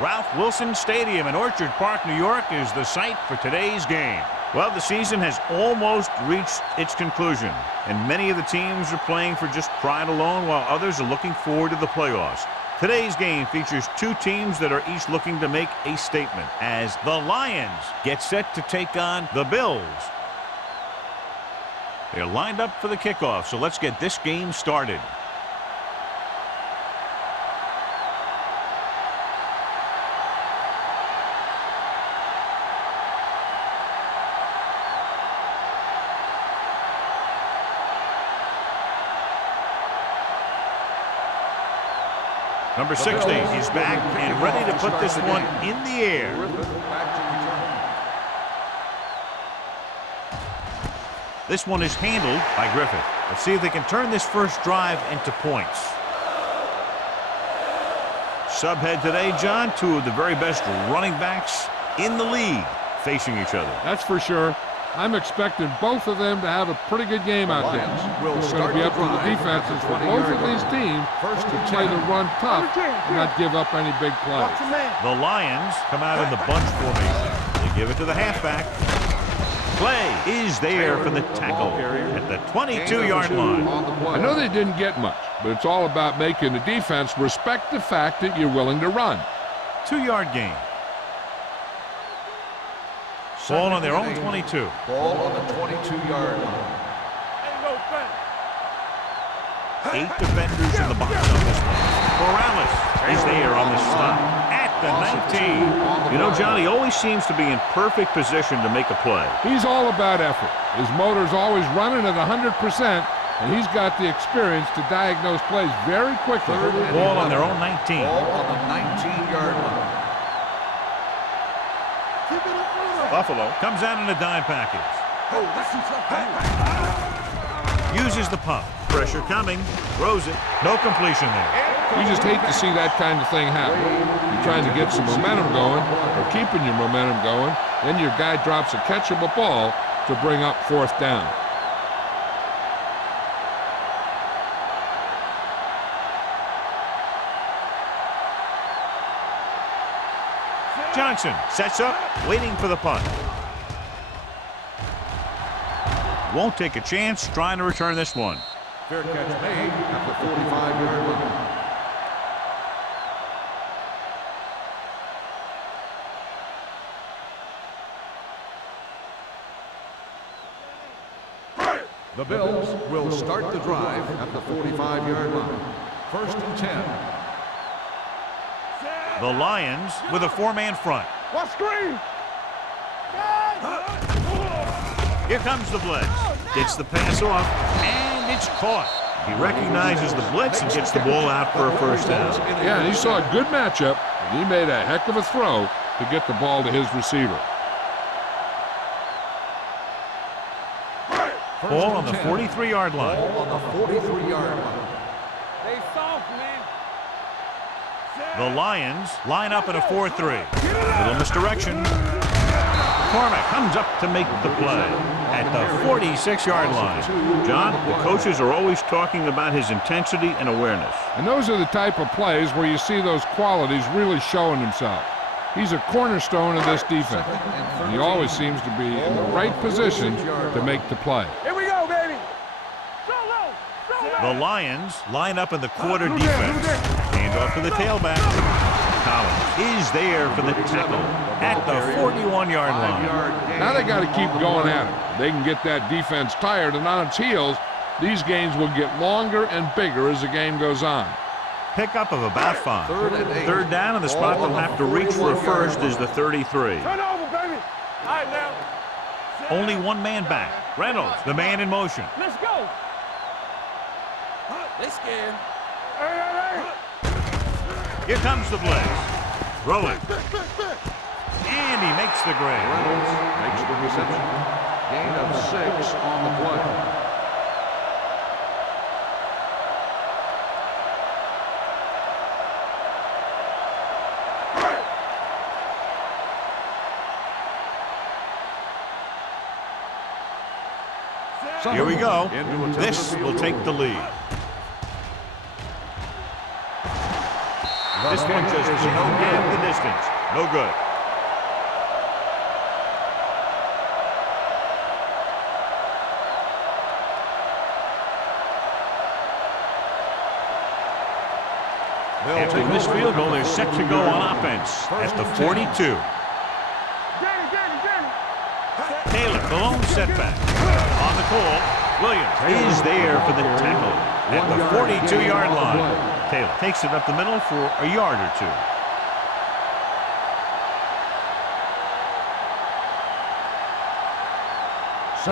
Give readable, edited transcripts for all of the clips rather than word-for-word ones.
Ralph Wilson Stadium in Orchard Park, New York is the site for today's game. Well, the season has almost reached its conclusion, and many of the teams are playing for just pride alone, while others are looking forward to the playoffs. Today's game features two teams that are each looking to make a statement, as the Lions get set to take on the Bills. They're lined up for the kickoff, so let's get this game started. Number 60 is back and ready to put this one in the air. This one is handled by Griffith. Let's see if they can turn this first drive into points. Subhead today, John, two of the very best running backs in the league facing each other. That's for sure. I'm expecting both of them to have a pretty good game out there. It's going to be up to the defenses for both of these teams to play the run tough and not give up any big plays. The Lions come out in the bunch formation. They give it to the halfback. Play is there for the tackle at the 22-yard line. I know they didn't get much, but it's all about making the defense respect the fact that you're willing to run. 2-yard gain. Ball on their own 22. Ball on the 22-yard line. 8 defenders in the box on this one. Morales is there on the stop at the 19. You know, John, he always seems to be in perfect position to make a play. He's all about effort. His motor's always running at 100%, and he's got the experience to diagnose plays very quickly. Ball on their own 19. Ball on the 19-yard line. Buffalo comes out in a dime package. Uses the pump. Pressure coming. Throws it. No completion there. You just hate to see that kind of thing happen. You're trying to get some momentum going, or keeping your momentum going, then your guy drops a catchable ball to bring up fourth down. Johnson sets up, waiting for the punt. Won't take a chance trying to return this one. Fair catch made at the 45-yard line. The Bills will start the drive at the 45-yard line. 1st and 10. The Lions with a 4-man front. What screen? Here comes the blitz. Gets the pass off, and it's caught. He recognizes the blitz and gets the ball out for a first down. Yeah, he saw a good matchup, and he made a heck of a throw to get the ball to his receiver. Ball on the 43-yard line. Ball on the 43-yard line. They soft, man. The Lions line up in a 4-3. Little misdirection. McCormick comes up to make the play at the 46-yard line. John, the coaches are always talking about his intensity and awareness. And those are the type of plays where you see those qualities really showing himself. He's a cornerstone of this defense. And he always seems to be in the right position to make the play. Here we go, baby. The Lions line up in the quarter defense. Hand off to the tailback. Collins is there for the tackle at the 41-yard line. Now they got to keep going at it. They can get that defense tired and on its heels. These games will get longer and bigger as the game goes on. Pickup of about 5. Third down, and the spot they'll have to reach for a first is the 33. Turn over, baby. All right, now. Only one man back. Reynolds, the man in motion. Let's go. They scared. Hey. Here comes the blitz. Throw it. And he makes the grade. Reynolds makes the reception. Gain of 6 on the play. Here we go. This will take the lead. This one just went half the distance. No good. After this field goal, they're set to go on offense at the 42. Taylor, the lone setback. On the call, Williams is there for the tackle at the 42-yard line. Taylor takes it up the middle for a yard or two.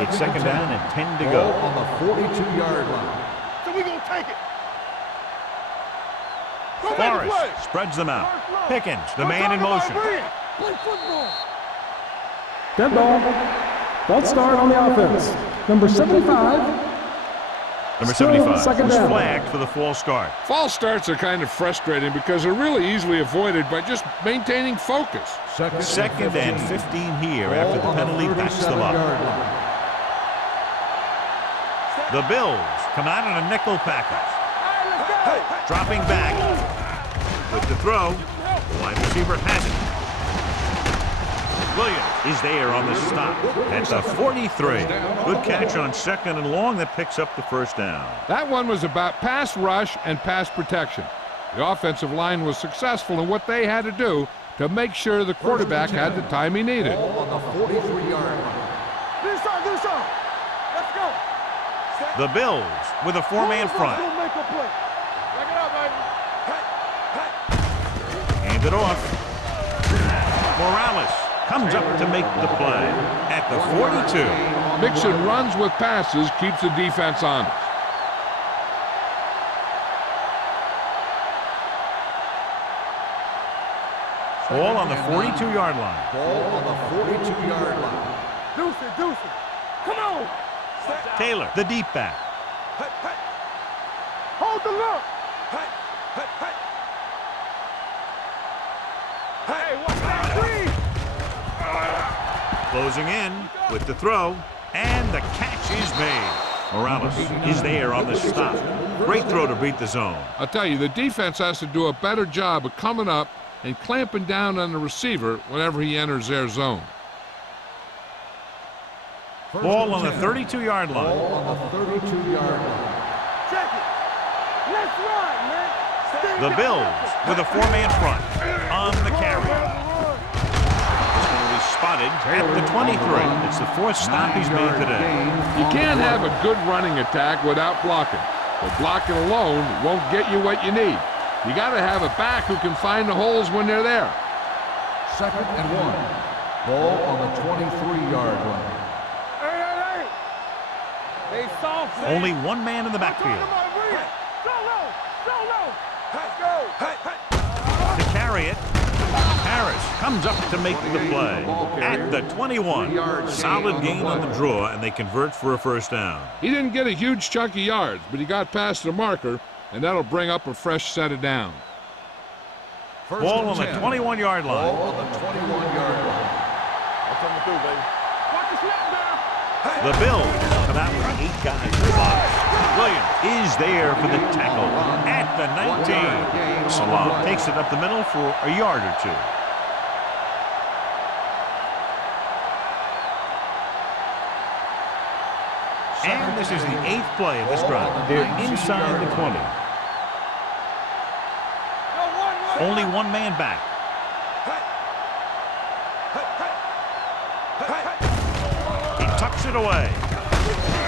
It's second down and 10 to go. On the 42-yard line. So we're going to take it. Forrest spreads them out. Pickens, the man in motion. Play football. Dead ball. False start on the offense. Number 75. Number Still 75 second was down. flagged for the false start. False starts are kind of frustrating because they're really easily avoided by just maintaining focus. Second and 15 here after the penalty backs them up. The Bills come out in a nickel package. Dropping back with the throw. The wide receiver has it. Williams is there on the stop at the 43. Good catch on second and long that picks up the first down. That one was about pass rush and pass protection. The offensive line was successful in what they had to do to make sure the quarterback had the time he needed. On the 43-yard line. Let's go. The Bills with a four-man front. Go make a play. Back it up, baby. Hand it off. Morales comes up to make the play at the 42. Mixing runs with passes keeps the defense honest. Ball on the 42-yard line. Ball on the 42-yard line. Deuce it. Come on. Taylor, the deep back. Hold the look. Hey, watch that three. Closing in with the throw, and the catch is made. Morales is there on the stop. Great throw to beat the zone. I'll tell you, the defense has to do a better job of coming up and clamping down on the receiver whenever he enters their zone. Ball on the 32-yard line. Ball on the 32-yard line. Check it. Let's run, man. The Bills with a four-man front on the carry. This one will be spotted at the 23. It's the fourth stop he's made today. You can't have a good running attack without blocking. But blocking alone won't get you what you need. You got to have a back who can find the holes when they're there. Second and 1. Ball on the 23-yard line. Hey. They soft, man. Only one man in the backfield. Go low. Let's go. To carry it, Harris comes up to make the play at the 21. Solid gain on the draw, and they convert for a first down. He didn't get a huge chunk of yards, but he got past the marker, and that'll bring up a fresh set of downs. Ball on the 21-yard line. Ball on the 21-yard line. Watch the snap down. The Bills come out with 8 guys in the box. Williams is there for the tackle at the 19. Salam takes it up the middle for a yard or two. And this is the 8th play of this drive. They're inside the 20. Only one man back. He tucks it away.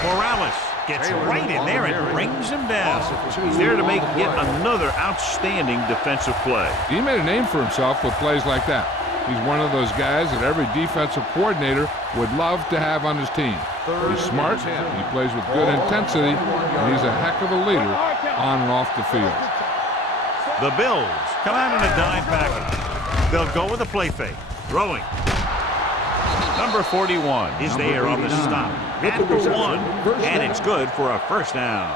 Morales gets right in there and brings him down. He's there to make yet another outstanding defensive play. He made a name for himself with plays like that. He's one of those guys that every defensive coordinator would love to have on his team. He's smart, he plays with good intensity, and he's a heck of a leader on and off the field. The Bills come out in a dime package. They'll go with a play fake. Throwing. Number 41 is there on the stop at the 1, and it's good for a first down.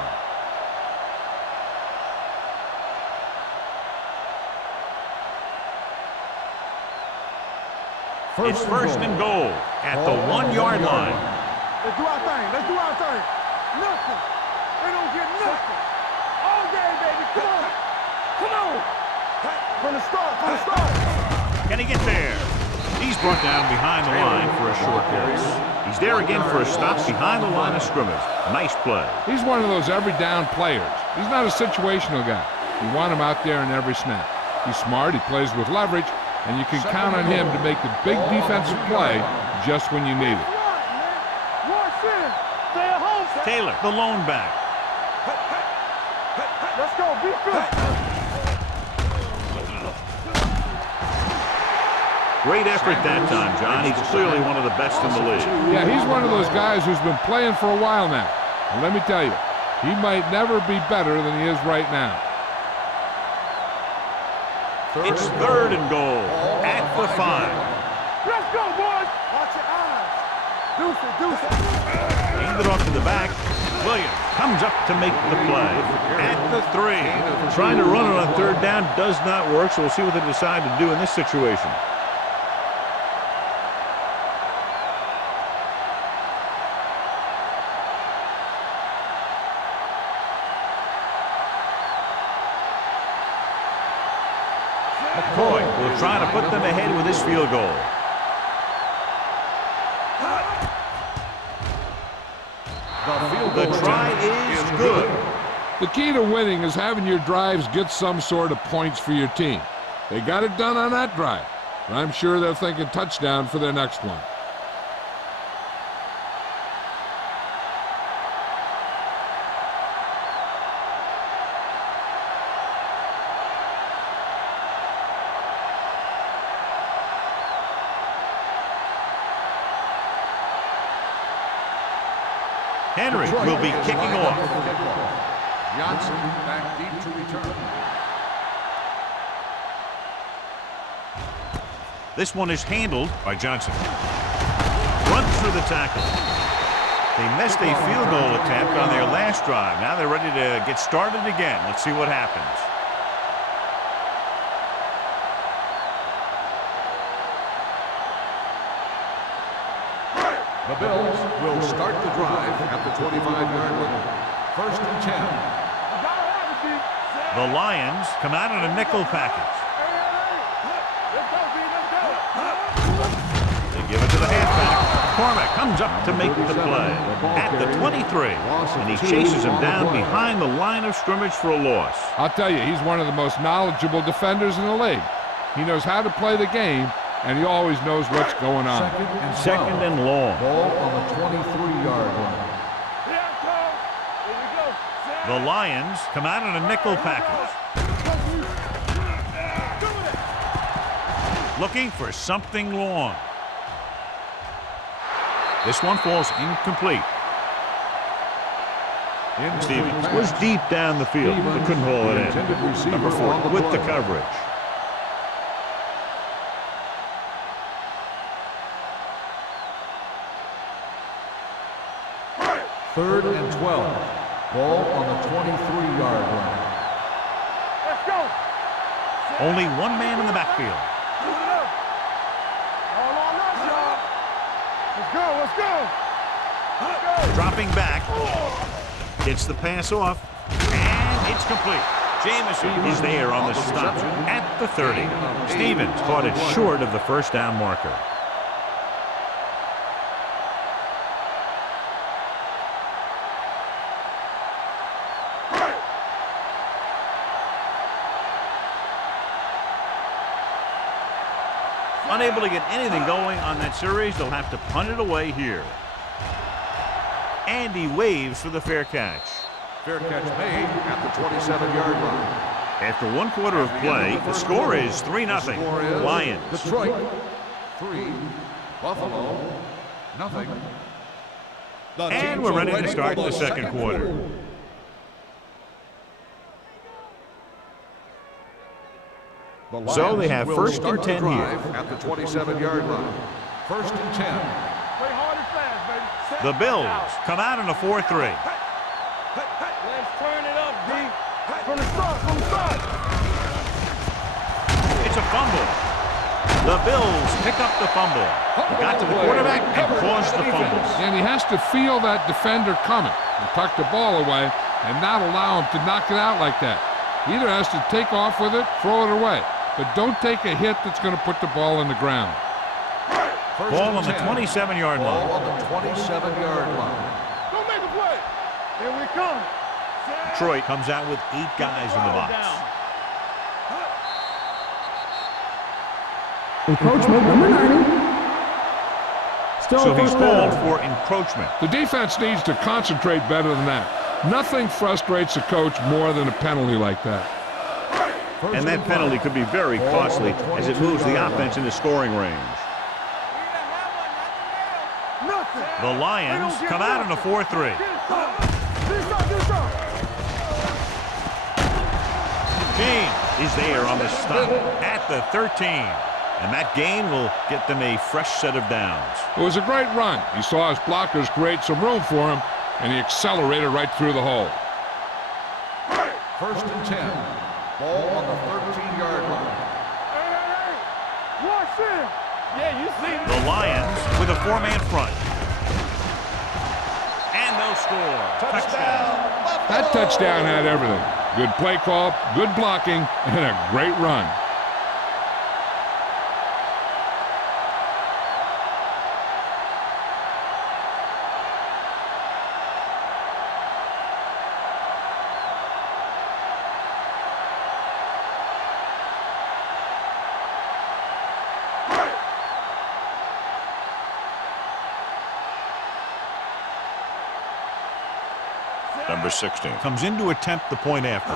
It's first and goal at the 1-yard line. Let's do our thing. Nothing. They don't get nothing. All day, baby. Come on. From the start. Can he get there? He's brought down behind the line for a short pass. He's there again for a stop behind the line of scrimmage. Nice play. He's one of those every down players. He's not a situational guy. You want him out there in every snap. He's smart, he plays with leverage, and you can count on him to make the big defensive play just when you need it. Taylor, the lone back. Let's go, be good. Great effort that time, John. He's clearly one of the best in the league. Yeah, he's one of those guys who's been playing for a while now. And let me tell you, he might never be better than he is right now. It's 3rd and goal at the 5. Let's go, boys. Watch your eyes. Deuce it. Hand it off to the back. Williams comes up to make the play at the 3. Trying to run it on 3rd down does not work, so we'll see what they decide to do in this situation. McCoy will try to put them ahead with his field goal. The try is good. The key to winning is having your drives get some sort of points for your team. They got it done on that drive, and I'm sure they're thinking touchdown for their next one. Henry will be kicking off. Johnson back deep to return. This one is handled by Johnson. Runs through the tackle. They missed a field goal attempt on their last drive. Now they're ready to get started again. Let's see what happens. The Bills will start the drive at the 25-yard line. 1st and 10. The Lions come out in a nickel package. They give it to the halfback. Cormack comes up to make the play at the 23, and he chases him down behind the line of scrimmage for a loss. I'll tell you, he's one of the most knowledgeable defenders in the league. He knows how to play the game, and he always knows what's going on. Second and long. Ball on the 23-yard line. The Lions come out in a nickel package. Looking for something long. This one falls incomplete. Stevens was deep down the field, but couldn't haul it in. Number 4 with the coverage. Third and 12. Ball on the 23-yard line. Let's go. Only one man in the backfield. All on us, y'all. Let's go. Dropping back. Gets the pass off. And it's complete. Jamison is there on the stop at the 30. Stevens caught it short of the first down marker. Unable to get anything going on that series, they'll have to punt it away here. And he waves for the fair catch. Fair catch made at the 27-yard line. After 1 quarter of play, the score is 3-0. Lions. Detroit 3, Buffalo nothing. And we're ready to start the second quarter. So they have 1st and 10 here. At the 27-yard line. 1st and 10. Play hard and fast, baby. The Bills come out in a 4-3. Let's turn it up, D. From the start. It's a fumble. The Bills pick up the fumble. Got to the quarterback and caused the fumble. And he has to feel that defender coming and tuck the ball away and not allow him to knock it out like that. He either has to take off with it, throw it away. but don't take a hit that's going to put the ball on the ground. Ball on the 27-yard line. Ball on the 27-yard line. Don't make a play. Here we come. Detroit comes out with 8 guys in the box. Encroachment, number 90. Still So he's first called down. for encroachment. The defense needs to concentrate better than that. Nothing frustrates a coach more than a penalty like that. And that penalty could be very costly as it moves the offense into scoring range. Nothing. The Lions come out in a 4-3. James is there on the stop at the 13. And that gain will get them a fresh set of downs. It was a great run. He saw his blockers create some room for him, and he accelerated right through the hole. First and 10. Ball on the 13-yard line. Hey, watch him. Yeah, you see him. The Lions with a 4-man front. And they'll score. Touchdown. That touchdown had everything. Good play call, good blocking, and a great run. Number 16 comes in to attempt the point after.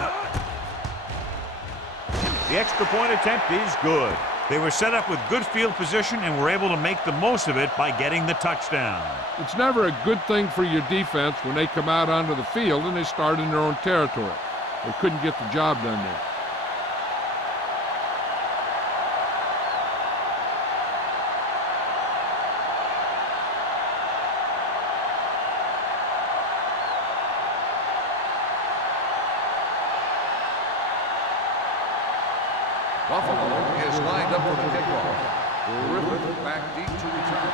The extra point attempt is good. They were set up with good field position and were able to make the most of it by getting the touchdown. It's never a good thing for your defense when they come out onto the field and they start in their own territory. They couldn't get the job done there. Buffalo is lined up for the kickoff. Griffith back deep to return.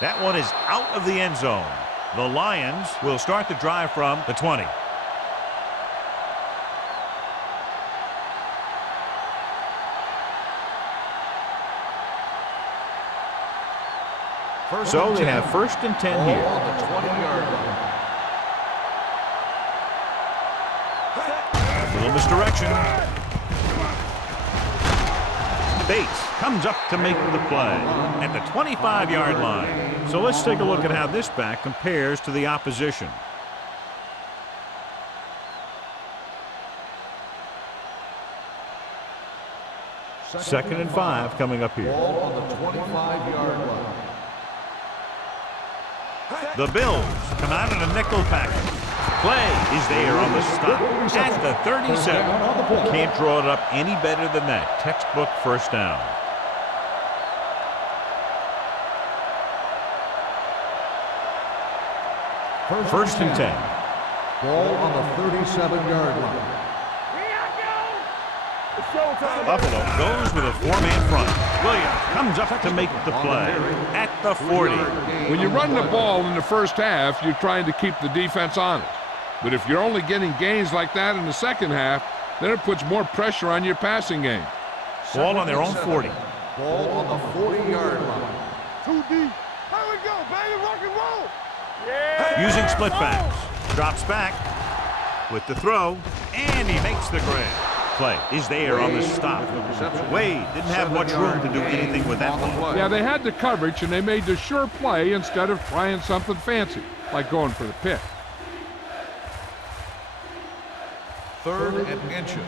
That one is out of the end zone. The Lions will start the drive from the 20. So they have first and 10 here. Ball on the 20-yard line. Little misdirection. Bates comes up to make the play at the 25-yard line. So let's take a look at how this back compares to the opposition. Second and 5 coming up here. Ball on the 25-yard line. The Bills come out in a nickel package. Play is there on the stop at the 37. Can't draw it up any better than that. Textbook first down. First and 10. Ball on the 37-yard line. Buffalo goes with a 4-man front. Williams comes up to make the play at the 40. When you run the ball in the first half, you're trying to keep the defense honest. But if you're only getting gains like that in the second half, then it puts more pressure on your passing game. Ball on their own 40. Ball on the 40-yard line. Too deep. Here we go, baby. Rock and roll. Yeah. Using split backs. Drops back with the throw, and he makes the grab. Play is there on the stop. Wade didn't have much room to do anything with that one. Yeah, they had the coverage, and they made the sure play instead of trying something fancy, like going for the pick. Third and inches.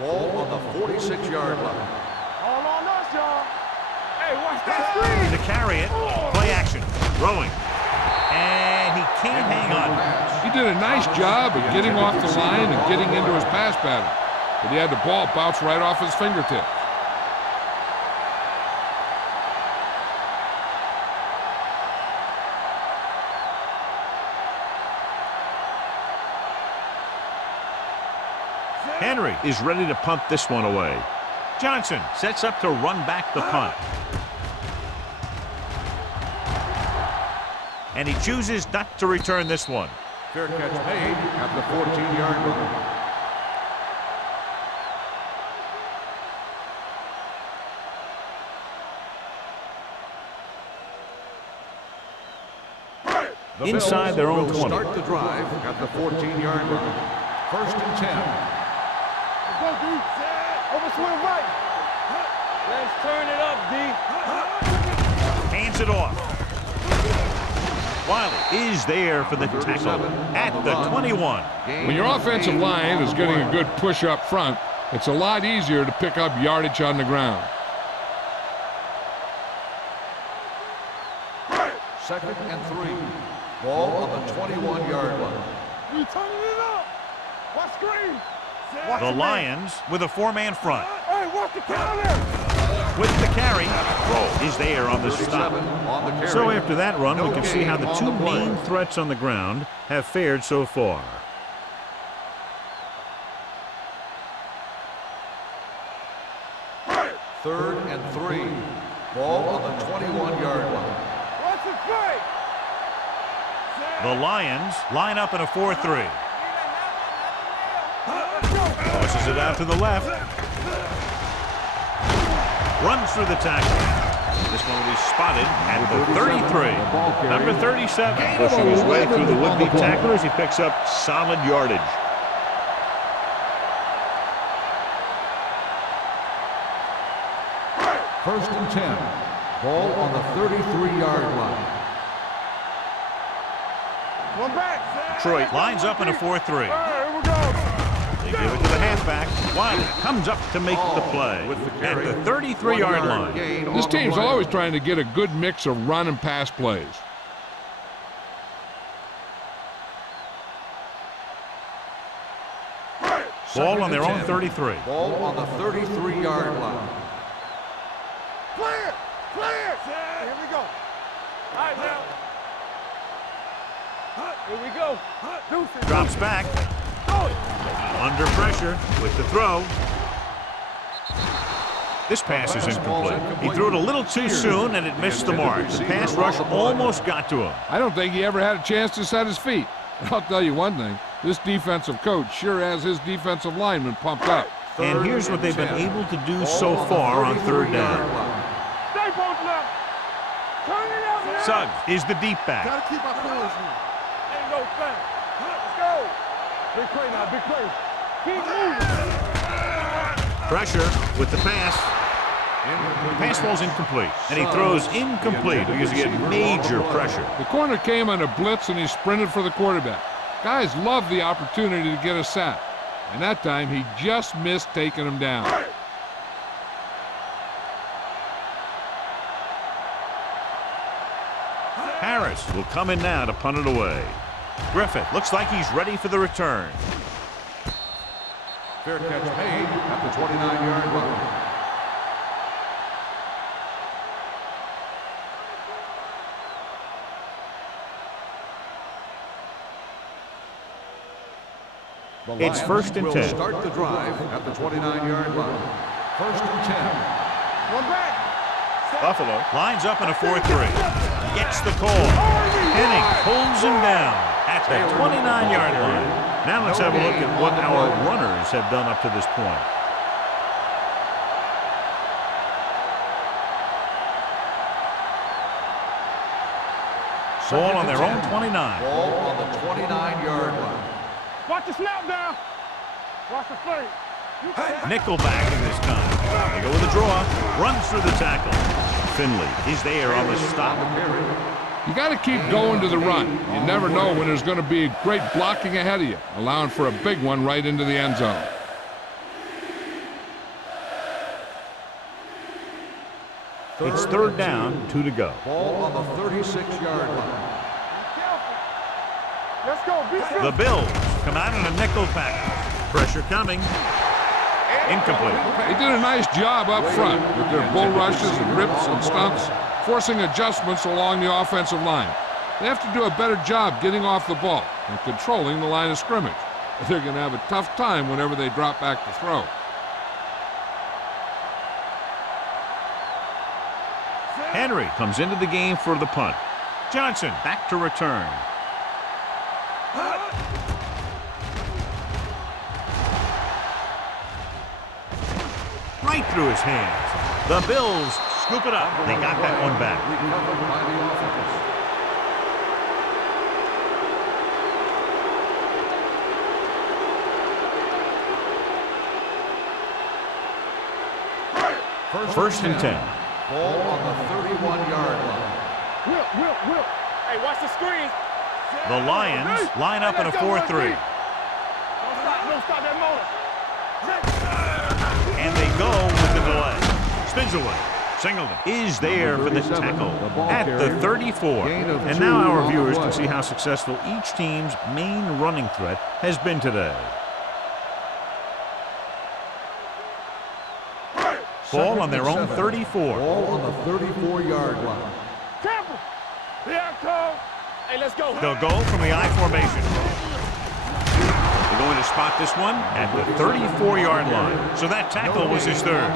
Ball on the 46-yard line. All on us, y'all. Hey, watch that screen. To carry it, play action, throwing, and he can't hang on. He did a nice job of getting off the line and getting into his pass pattern, but he had the ball bounce right off his fingertips. Henry is ready to punt this one away. Johnson sets up to run back the punt. And he chooses not to return this one. Fair catch made at the 14-yard line. The inside Bills their own will 20. start the drive at the 14-yard line. 1st and 10. Let's go, D. Over swing right. Let's turn it up, D. Hands it off. Wiley is there for the tackle at the 21. When your offensive line is getting a good push up front, it's a lot easier to pick up yardage on the ground. 2nd and 3. Ball on the 21-yard line. We turning it up. Watch screen. Watch The man. Lions with a 4-man front. Hey, watch the counter. With the carry, Rowe is there on the stop. On the carry. So after that run, we No can see how the gain two on the play. main threats on the ground have fared so far. Third and 3. Ball on the 21-yard line. Watch the play. The Lions line up in a 4-3. Tosses it out to the left. Runs through the tackle. This one will be spotted at the 33. Number 37 pushing his way through the would-be tacklers. He picks up solid yardage. First and 10. Ball on the 33-yard line. One back. Detroit lines up in a 4-3. All right, here we go. They give it to the halfback. Wiley comes up to make the play With the at carry. the 33-yard line. Gain on This the team's play. always trying to get a good mix of run and pass plays. Ball on Second their and own 10. 33. Ball on the 33-yard line. Clear. Clear. Here we go. All right, now. Here we go. Deuces. Drops back. Under pressure with the throw. This pass is incomplete. He threw it a little too soon and it missed the mark. The pass rush almost got to him. I don't think he ever had a chance to set his feet. But I'll tell you one thing, this defensive coach sure has his defensive linemen pumped up. And here's what they've been able to do so far on 3rd down. Stay both left. Turn it out now. Suggs is the deep back. Gotta keep our coolers here. Ain't no thing. Let's go. Big play now, big play. Keep moving. Pressure with the pass. The pass falls incomplete. And he throws incomplete because he had major pressure. The corner came on a blitz and he sprinted for the quarterback. Guys love the opportunity to get a sack. And that time he just missed taking him down. Harris will come in now to punt it away. Griffith looks like he's ready for the return. Fair catch made at the 29-yard line. The It's Lions 1st and will 10. start the drive at the 29-yard line. 1st and 10. One back. Buffalo lines up in a 4-3. Gets the call. Henning pulls him down at the 29-yard line. Now let's have a look at what our runners have done up to this point. Ball on their own 29. Ball on the 29-yard line. Watch the snap down. Watch the play. Nickelback in this time. They go with a draw. Runs through the tackle. Finley is there on the stop. You got to keep going to the run. You never know when there's going to be great blocking ahead of you, allowing for a big one right into the end zone. It's 3rd down, 2 to go. Ball on the 36-yard line. Let's go. Be The Bills come out in a nickel package. Pressure coming. Incomplete. They did a nice job up front with their bull rushes and rips and stunts, forcing adjustments along the offensive line. They have to do a better job getting off the ball and controlling the line of scrimmage. They're going to have a tough time whenever they drop back to throw. Henry comes into the game for the punt. Johnson back to return. Right through his hands. The Bills scoop it up. They got that one back. Recovered by the offense. First and 10. Ball on the 31-yard line. Will. Hey, watch the screens. The Lions line up in a 4-3. Don't stop that motor. And they go with the delay. Spins away. Singleton is there for the tackle at the 34. And now our viewers can see how successful each team's main running threat has been today. Ball on their own 34. Ball on the 34-yard line. Campbell. Here I come. Hey, let's go. They'll go from the I formation. They're going to spot this one at the 34-yard line. So that tackle was his third.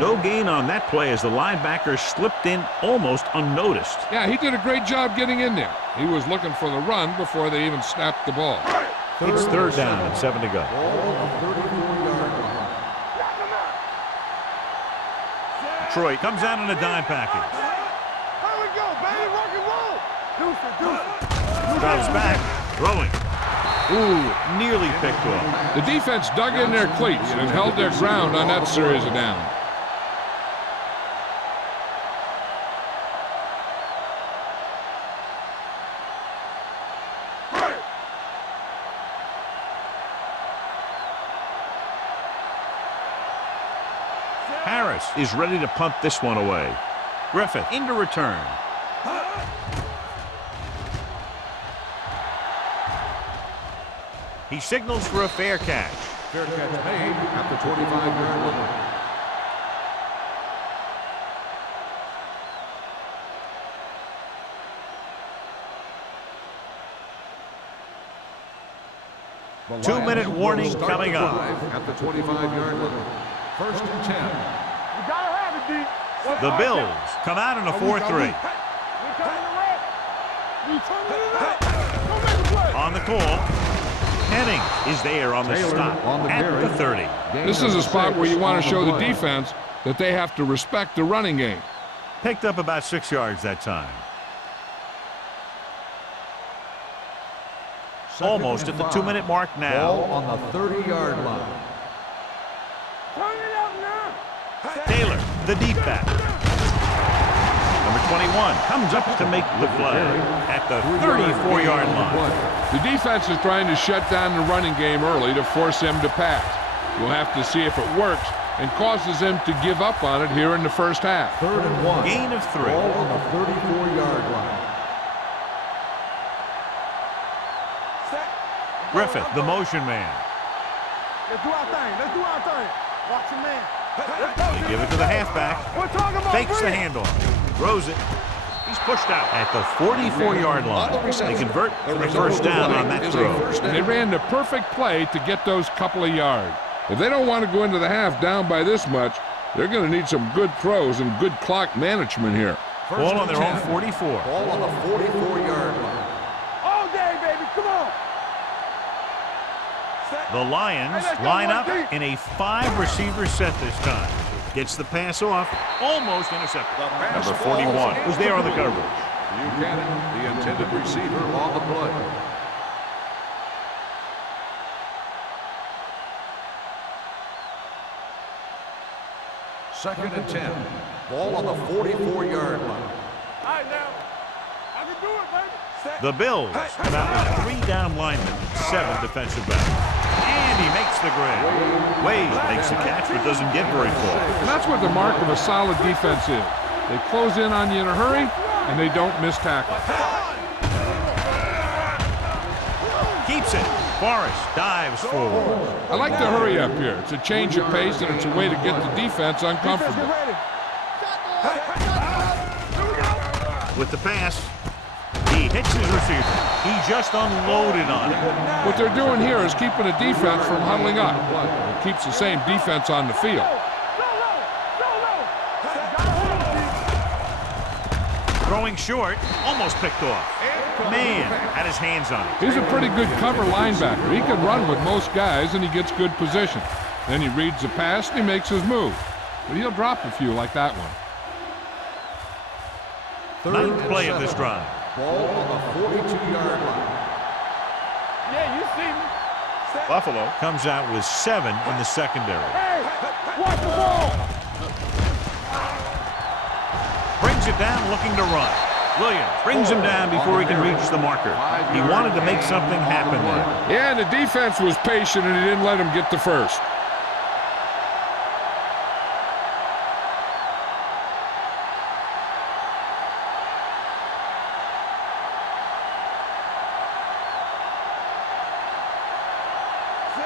No gain on that play as the linebacker slipped in almost unnoticed. Yeah, he did a great job getting in there. He was looking for the run before they even snapped the ball. It's third down and 7 to go. Ball on the 34-yard line. Detroit comes out in a dime package. Here we go, baby. Rock and roll. Deuce. Drops back, throwing. Ooh, nearly picked off. The defense dug in their cleats and held their ground on that series of downs. Harris is ready to punt this one away. Griffith into return. He signals for a fair catch. Fair catch made at the 25-yard line. The 2-minute Lions warning will start coming the up. drive at the 25-yard line. First and 10. You gotta have it, D. The Bills come out in a 4-3. We coming to red. We turning it up. Go make a play. On the call, Henning is there on the Taylor stop on the at carry. the 30. This is a spot where you want to show the defense that they have to respect the running game. Picked up about 6 yards that time. Almost at the 2-minute mark Ball now. on the 30-yard line. Turn it up now. Taylor, the deep back. Number 21 comes up to make the play at the 34-yard line. The defense is trying to shut down the running game early to force him to pass. We'll have to see if it works and causes him to give up on it here in the first half. 3rd and 1. Gain of 3. Ball on the 34-yard line. Griffith, the motion man. Let's do our thing. Let's do our thing. Watch your man. Let's go. They give it to the halfback. We're talking about Fakes the Bree. handoff. Throws it. He's pushed out at the 44-yard line. They convert for the first down on that throw. And they ran the perfect play to get those couple of yards. If they don't want to go into the half down by this much, they're going to need some good throws and good clock management here. Ball on their own 44. Ball on the 44-yard line. All day, baby. Come on. The Lions line up in a 5-receiver set this time. Gets the pass off, almost intercepted. Number 41 was there on the coverage. Buchanan, the intended receiver, on the play. Second and 10. Ball on the 44-yard line. All right, now. I can do it, baby. The Bills come out with 3 down linemen and 7 defensive backs. And he makes the grab. Wade makes the catch but doesn't get very far. And that's what the mark of a solid defense is. They close in on you in a hurry, and they don't miss tackle. Keeps it. Forrest dives forward. I like the hurry up here. It's a change of pace, and it's a way to get the defense uncomfortable. Get ready. With the pass, he hits his receiver. He just unloaded on him. What they're doing here is keeping the defense from huddling up. It keeps the same defense on the field. Throwing short, almost picked off. Man, had his hands on it. He's a pretty good cover linebacker. He can run with most guys, and he gets good position. Then he reads the pass, and he makes his move. But he'll drop a few like that one. Ninth play of this drive. Ball on the 42-yard line. Yeah, you see me. Buffalo comes out with 7 in the secondary. Hey, watch the ball. Brings it down, looking to run. Williams brings him down before he can reach the marker. He wanted to make something happen there. Yeah, and the defense was patient, and he didn't let him get the first.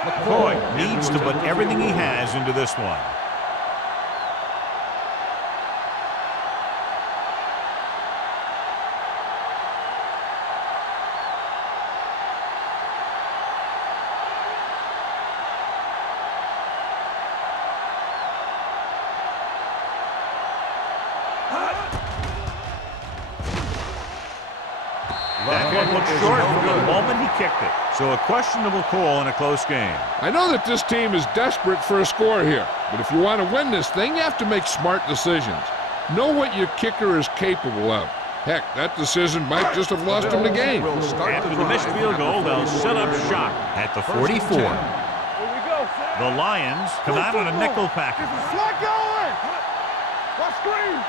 McCoy needs to put everything he has into this one. That one looked short from the moment he kicked it. So a questionable call in a close game. I know that this team is desperate for a score here, but if you want to win this thing, you have to make smart decisions. Know what your kicker is capable of. Heck, that decision might just have lost him the game. After the missed field goal, they'll set up shop at the 44. Here we go, Sam. The Lions come out on a nickel package. Slot going. Watch screen.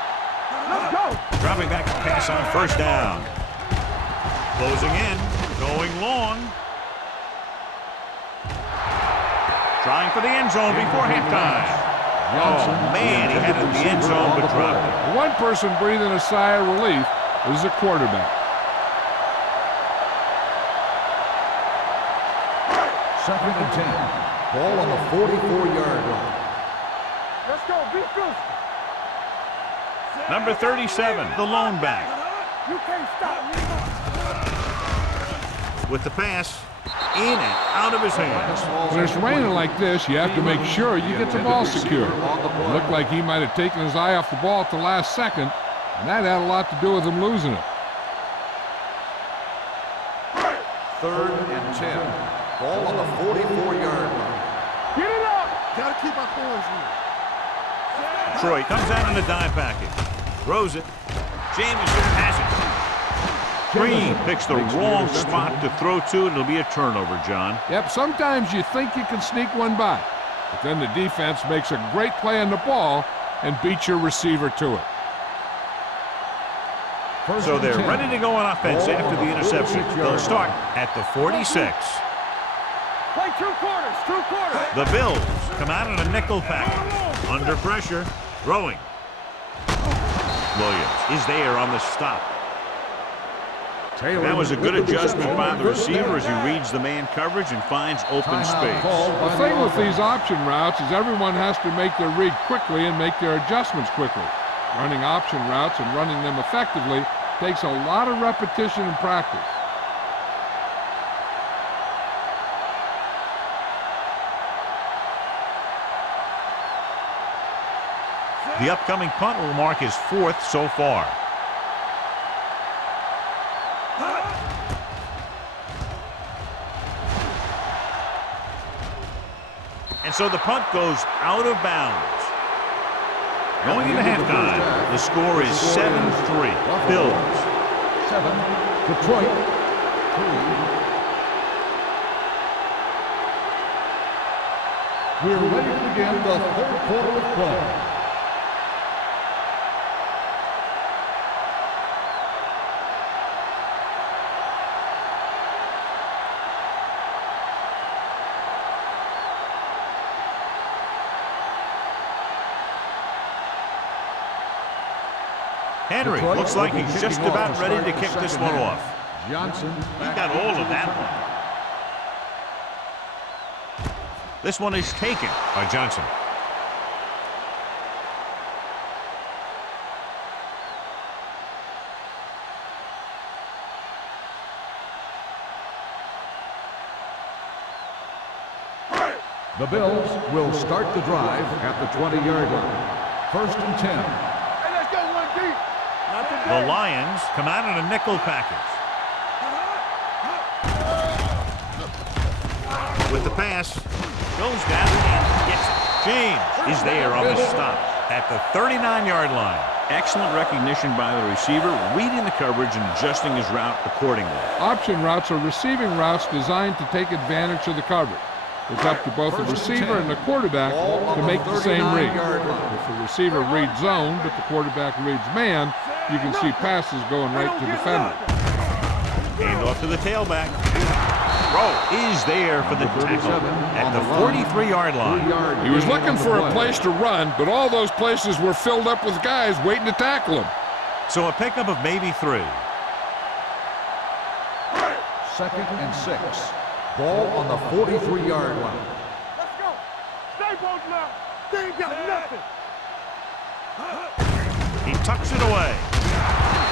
Let's go. Dropping back to pass on first down. Closing in, going long. Trying for the end zone before halftime. Oh, man, he had it in the end zone but dropped it. One person breathing a sigh of relief is the quarterback. Second and 10. Ball on the 44-yard line. Let's go. Be good. Number 37, the lone back. You can't stop me. With the pass, in and out of his hands. When it's raining like this, you have to make sure you get the ball secure. It looked like he might have taken his eye off the ball at the last second, and that had a lot to do with him losing it. Third and 10. Ball on the 44-yard line. Get it up. Gotta keep my poise here. Troy comes out in a dime package. Throws it. Jameson has it. Green picks the wrong spot to throw to. It'll be a turnover, John. Yep, sometimes you think you can sneak one by, but then the defense makes a great play on the ball and beats your receiver to it. So they're ready to go on offense after the interception. They'll start at the 46. Play two quarters. The Bills come out in a nickel package. Under pressure. Throwing. Williams is there on the stop. That was a good adjustment by the receiver as he reads the man coverage and finds open space. The thing with these option routes is everyone has to make their read quickly and make their adjustments quickly. Running option routes and running them effectively takes a lot of repetition and practice. The upcoming punt will mark his fourth so far. And so the punt goes out of bounds. Going into halftime, the score is 7-3. Bills. 7, Detroit 3. We're ready to begin the third quarter of play. Henry looks like he's just about ready to kick this one off. Johnson. He got all of that one. This one is taken by Johnson. The Bills will start the drive at the 20-yard line. First and 10. Hey, let's go one deep. Not today. The Lions come out in a nickel package. With the pass, goes down and gets it. James is there on the stop at the 39-yard line. Excellent recognition by the receiver, reading the coverage and adjusting his route accordingly. Option routes are receiving routes designed to take advantage of the coverage. It's up to both the receiver and the quarterback to make the same read. If the receiver reads zone, but the quarterback reads man, you can see passes going right to defender. Hand off to the tailback. Throw is there for the tackle at the 43-yard line. He was looking for a place to run, but all those places were filled up with guys waiting to tackle him. So a pickup of maybe 3. 2nd and 6. Ball on the 43-yard line. Let's go. Stay posted up. They ain't got nothing. He tucks it away.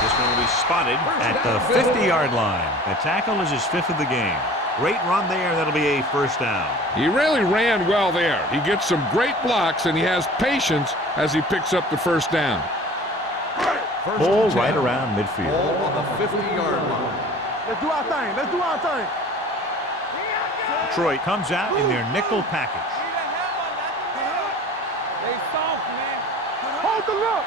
This one will be spotted at the 50-yard line. The tackle is his 5th of the game. Great run there. That'll be a first down. He really ran well there. He gets some great blocks, and he has patience as he picks up the first down. Ball right around midfield. Ball on the 50-yard line. Let's do our thing. Let's do our thing. Detroit comes out in their nickel package. They soft, man. Hold the look.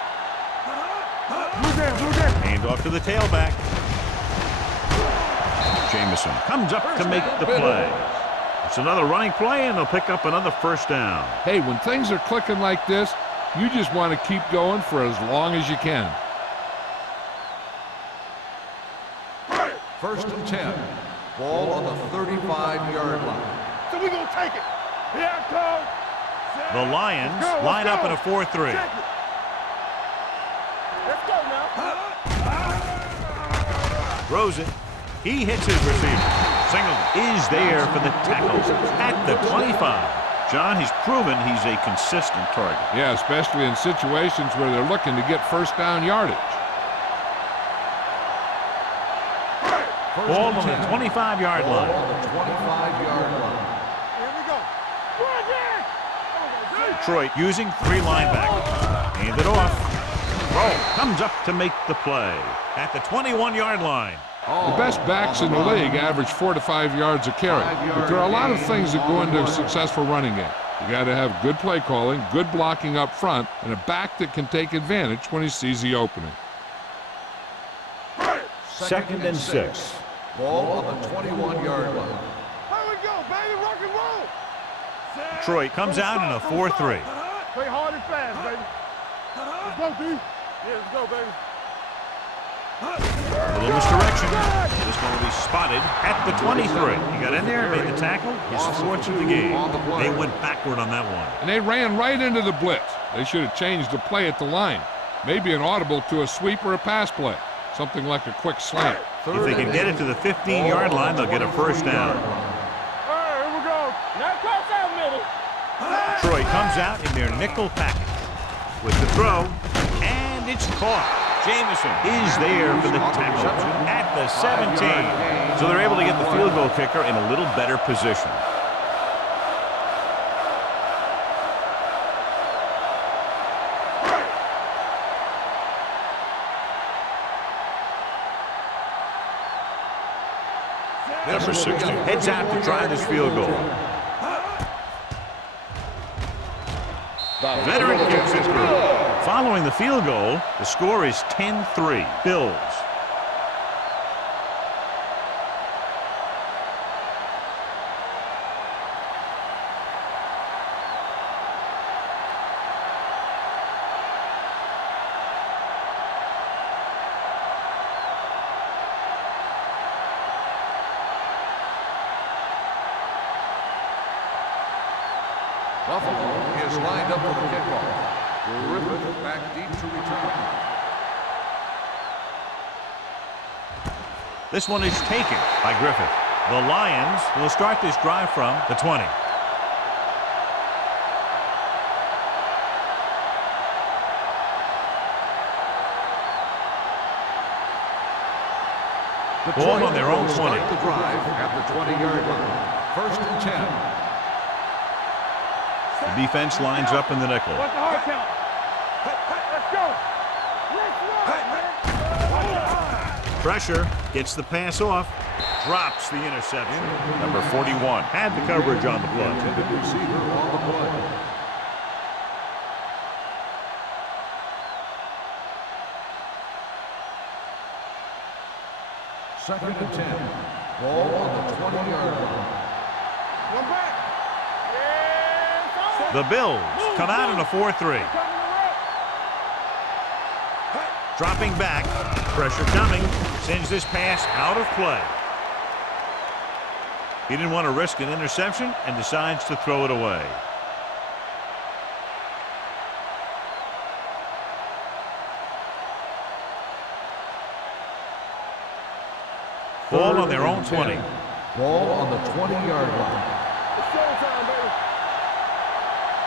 Blue down, blue down. Hand off to the tailback. Jamison comes up to make the play. It's another running play, and they'll pick up another first down. Hey, when things are clicking like this, you just want to keep going for as long as you can. 1st and 10. Ball on the 35-yard line. So we gonna take it. Here I come. The Lions Let's go, line up go. in a 4-3. Check it. Let's go now. Throws it. He hits his receiver. Singleton is there for the tackle at the 25. John, he's proven he's a consistent target. Yeah, especially in situations where they're looking to get first down yardage. Ball on the 25-yard Ball line. on the 25-yard line. Here we go. Detroit using 3 linebackers. Hand it off. Throw comes up to make the play at the 21-yard line. The best backs in the league average 4 to 5 yards a carry. But there are a lot of things that go into a successful running game. You got to have good play calling, good blocking up front, and a back that can take advantage when he sees the opening. 2nd and 6. Ball on the 21-yard line. Here we go, baby. Rock and roll. Detroit comes out in a 4-3. Play hard and fast, baby. Let's go, D. Yeah, let's go, baby. A little misdirection. This one will be spotted at the 23. He got in there, made the tackle. His 4th of the game. They went backward on that one. And they ran right into the blitz. They should have changed the play at the line. Maybe an audible to a sweep or a pass play. Something like a quick slant. If they can get it to the 15-yard line, they'll get a first down. All right, here we go. Now cross out middle. Detroit comes out in their nickel package with the throw, and it's caught. Jamison is there for the tackle at the 17. So they're able to get the field goal kicker in a little better position. Number 60 heads out to try this field goal. The veteran kicks it through. Following the field goal, the score is 10-3. Bills. Buffalo is lined up for the kickoff. Griffith back deep to return. This one is taken by Griffith. The Lions will start this drive from the 20. Ball on their own 20. Start the drive at the 20-yard line. 1st and 10. The defense lines up in the nickel. What's the hard count? Let's go. Pressure, gets the pass off, drops the interception. Number 41 had the coverage on the play. Intended receiver on the play. Second and 10. Ball on the 20-yard line. One back. The Bills come out in a 4-3. Dropping back. Pressure coming. Sends this pass out of play. He didn't want to risk an interception and decides to throw it away. Ball on their own 20. Ball on the 20-yard line. It's showtime, baby.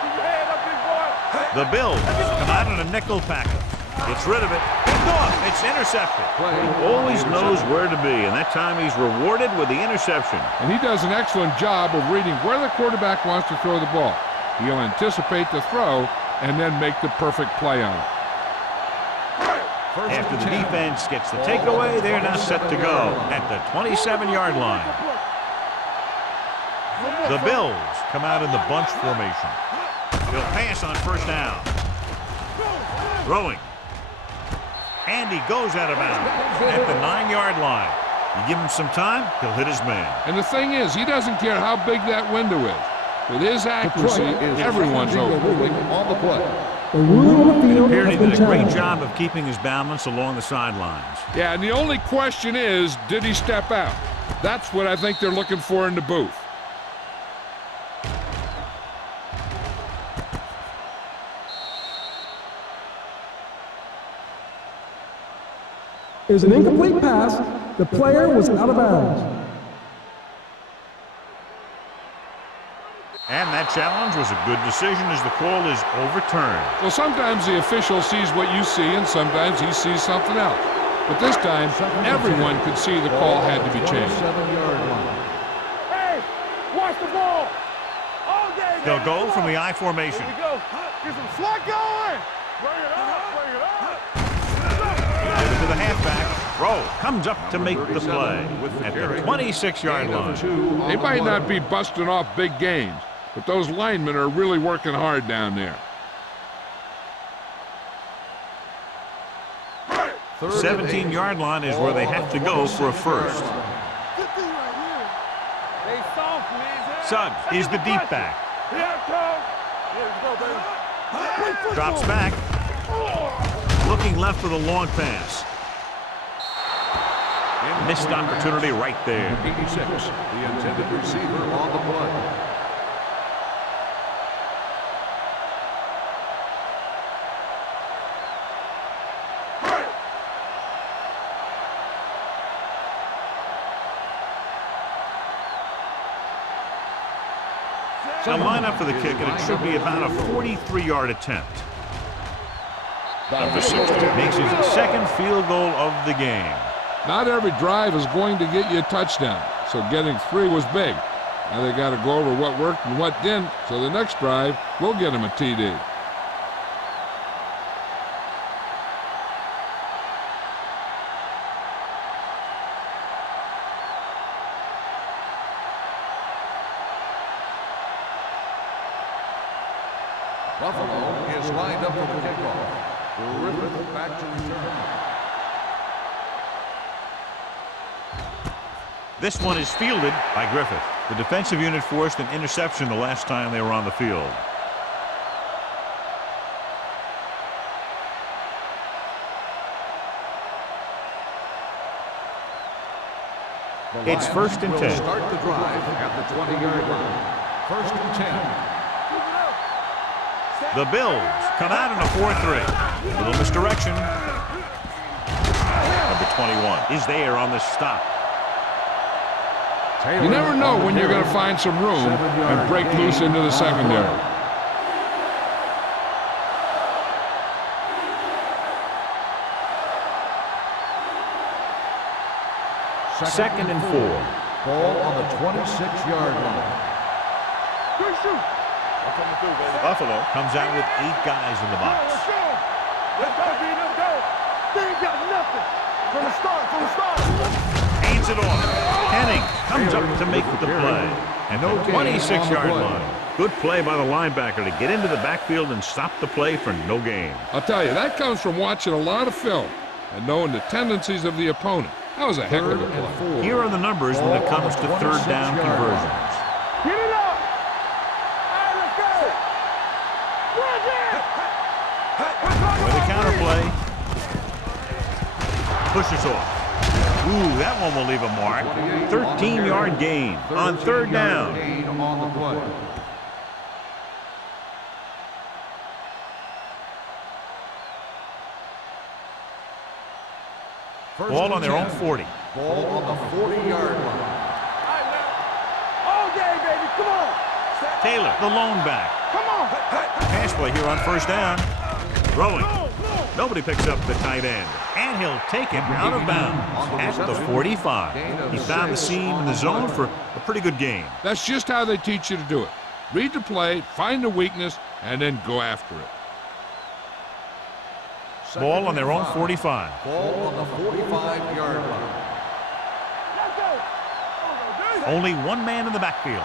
Keep your head up, big boy. The Bills come out in a nickel package. Gets rid of it. Picked off. It's intercepted. He always knows where to be, and that time he's rewarded with the interception. And he does an excellent job of reading where the quarterback wants to throw the ball. He'll anticipate the throw and then make the perfect play on it. After the defense gets the takeaway, they're now set to go at the 27-yard line. The Bills come out in the bunch formation. He'll pass on first down. Throwing. And he goes out of bounds at the 9-yard line. You give him some time, he'll hit his man. And the thing is, he doesn't care how big that window is. With his accuracy, everyone's open. On the play. The ruling on the field Appeared has he been did a great challenged. job of keeping his balance along the sidelines. Yeah, and the only question is, did he step out? That's what I think they're looking for in the booth. It was an incomplete pass. The player was out of bounds. And that challenge was a good decision as the call is overturned. Well, sometimes the official sees what you see, and sometimes he sees something else. But this time, everyone could see the call had to be changed. 27-yard line. Hey, watch the ball. All day, They'll baby. go from the I formation. Here we go. Get some slack going. Bring it up. Bring it up. Give it to the halfback. Throw comes up to make the play at the 26-yard line. They might not be busting off big games, but those linemen are really working hard down there. 17-yard line is where they have to go for a first. Hey, soft, man. Suggs is the deep back. Here it comes. Here we go, baby. Drops back. Looking left for the long pass. Missed opportunity right there. 86, the intended receiver on the play. They'll line up for the kick, and it should be about a 43-yard attempt. Number 60 makes his second field goal of the game. Not every drive is going to get you a touchdown, so getting 3 was big. Now they got to go over what worked and what didn't, so the next drive will get them a TD. Buffalo is lined up for the kickoff. Griffith back to return. This one is fielded by Griffith. The defensive unit forced an interception the last time they were on the field. It's first and 10. Start the drive at the 20-yard line. First and 10. The Bills come out in a 4-3. Little misdirection. Number 21 is there on the stop. You never know when you're going to find some room and break loose into the secondary. Second and 4. Ball on the 26-yard line. Good shoot. I'm coming through, baby. Buffalo comes out with 8 guys in the box. Let's go. Let's go, B. Let's go. They ain't got nothing. From the start. Hands it off. Henning comes up to make the play at the 26-yard line. Good play by the linebacker to get into the backfield and stop the play for no gain. I'll tell you, that comes from watching a lot of film and knowing the tendencies of the opponent. That was a heck of a play. Here are the numbers when it comes to third down conversions. Get it up. All right, let's go. pushes off. Ooh, that one will leave a mark. 13-yard gain on third down. On the play. Ball on their own 40. Ball on the 40-yard line. All day, baby. Come on. Taylor, the lone back. Come on. Pass play here on first down. Throwing. Nobody picks up the tight end. And he'll take it out of bounds at the 45. He found the seam in the zone for a pretty good gain. That's just how they teach you to do it. Read the play, find the weakness, and then go after it. Ball on their own 45. Ball on the 45-yard line. Let's go. Only one man in the backfield.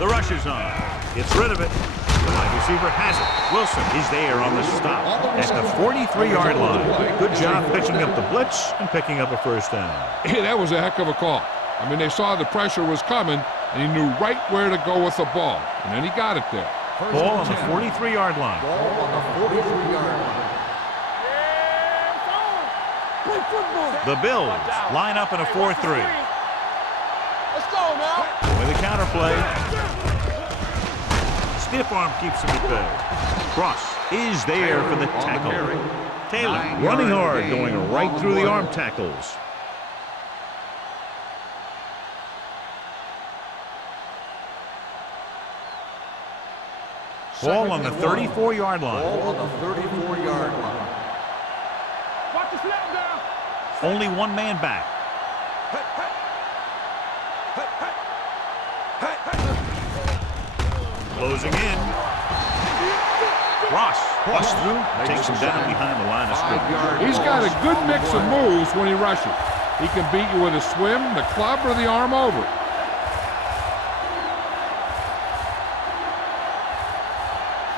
The rush is on. Gets rid of it. The wide receiver has it. Wilson is there on the stop at the 43-yard line. Good job pitching up the blitz and picking up a first down. Hey, that was a heck of a call. I mean, they saw the pressure was coming, and he knew right where to go with the ball. And then he got it there. Ball on the 43-yard line. Ball on the 43-yard line. Play football. The Bills line up in a 4-3. Let's go now. With a counterplay. Stiff arm keeps him at bay. Cross is there for the tackle. Taylor running hard, going right through the arm tackles. Ball on the 34-yard line. Ball on the 34-yard line. Watch the snap down. Only one man back. Closing in. Ross busts through, takes him down behind the line of scrimmage. He's got a good mix of moves when he rushes. He can beat you with a swim, the club, or the arm over.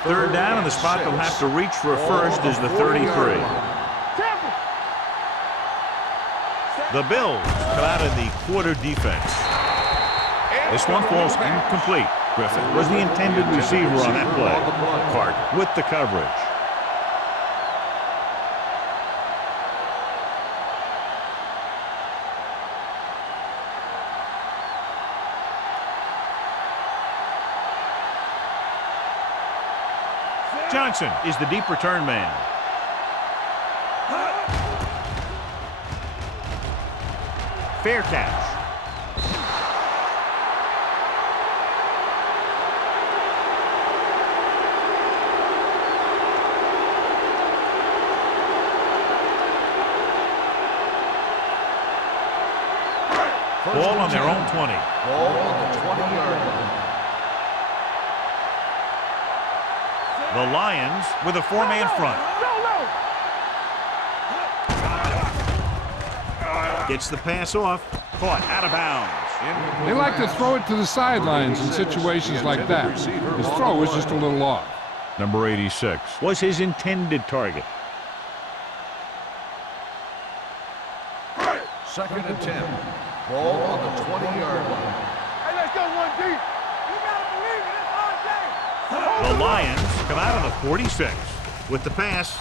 Third down, and the spot they'll have to reach for a first is the 33. The Bills come out of the quarter defense. This one falls incomplete. Griffin was the intended receiver on that play. Clark with the coverage. Johnson is the deep return man. Fair catch. Ball on their own 20. Ball on the 20-yard line. The Lions with a four-man front. Gets the pass off. Caught out of bounds. They like to throw it to the sidelines in situations like that. His throw was just a little off. Number 86 was his intended target. Second and 10. Ball on the 20-yard line. Hey, let's go one deep. You gotta believe it. It's our day. The Lions come out on the 46 with the pass.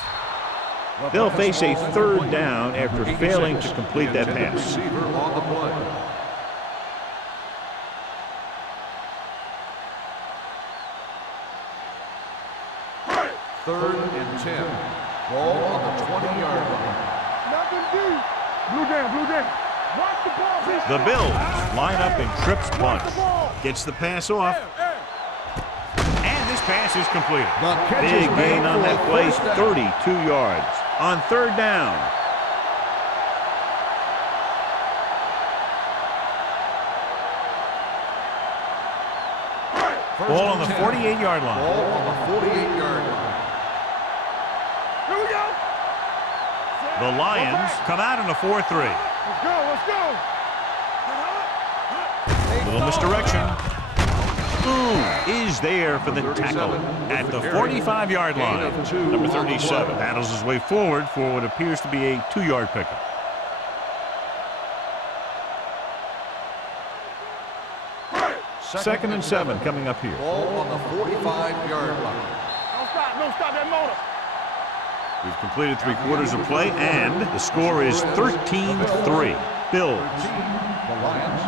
They'll face a third down after failing to complete that pass. Receiver on the play. Third and 10. Ball on the 20-yard line. Nothing deep. Blue down. Watch the ball. The Bills line up in trips bunch. Gets the pass off. And this pass is completed. Big gain on that play, 32 yards. On third down. Ball on the 48-yard line. Ball on the 48-yard line. Here we go. The Lions come out in a 4-3. Let's go. Little misdirection. Boom is there for the tackle at the 45-yard line. Number 37 battles his way forward for what appears to be a 2-yard pickup. Second and 7 coming up here. Ball on the 45-yard line. Don't stop that motor. We've completed 3/4 of play, and the score is 13-3. Bills. The Lions,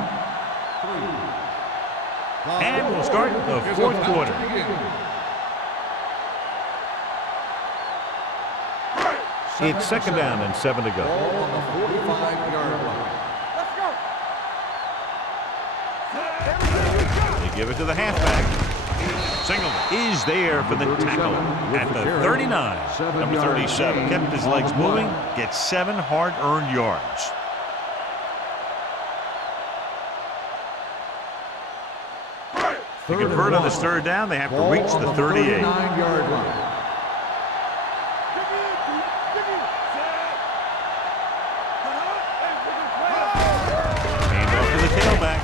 3. And we'll start the Here's fourth about to quarter. begin. It's second down and 7 to go. Ball on the 45-yard line. Let's go. They give it to the halfback. Singleton is there for the tackle at the 39. Number 37 kept his legs moving, gets 7 hard-earned yards. To convert on this third down, they have to reach the 38. 39-yard line. Hand off to the tailback.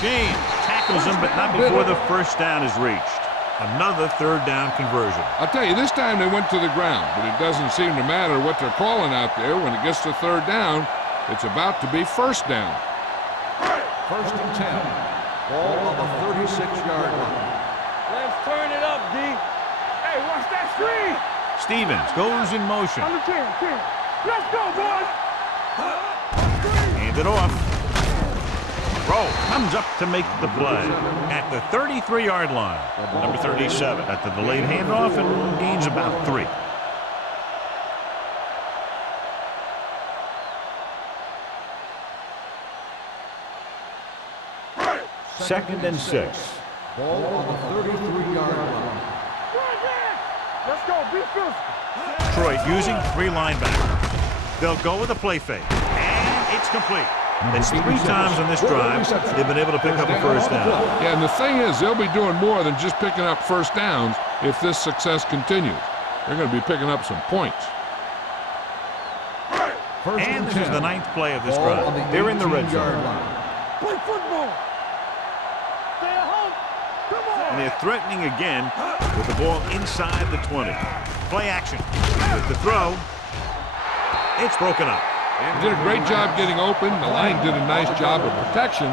James tackles him, but not before the first down is reached. Another third down conversion. I'll tell you, this time they went to the ground, but it doesn't seem to matter what they're calling out there. When it gets to third down, it's about to be first down. 1st and 10. Ball on the 36-yard line. Let's turn it up, D. Hey, watch that screen. Stevens goes in motion. On the 10. Let's go, boys. Hand it off. Rowe comes up to make the play at the 33-yard line. Number 37 at the delayed handoff and gains about 3. Second and 6. Ball on the 33-yard line. Let's go. Be physical. Detroit using 3 linebackers. They'll go with a play fake, and it's complete. That's 3 times on this drive they've been able to pick up a first down. Yeah, and the thing is, they'll be doing more than just picking up first downs if this success continues. They're going to be picking up some points. And this is the 9th play of this drive. They're in the red zone. Play football. Stay at home. Come on. And they're threatening again with the ball inside the 20. Play action. With the throw, it's broken up. He did a great job getting open. The line did a nice job of protection.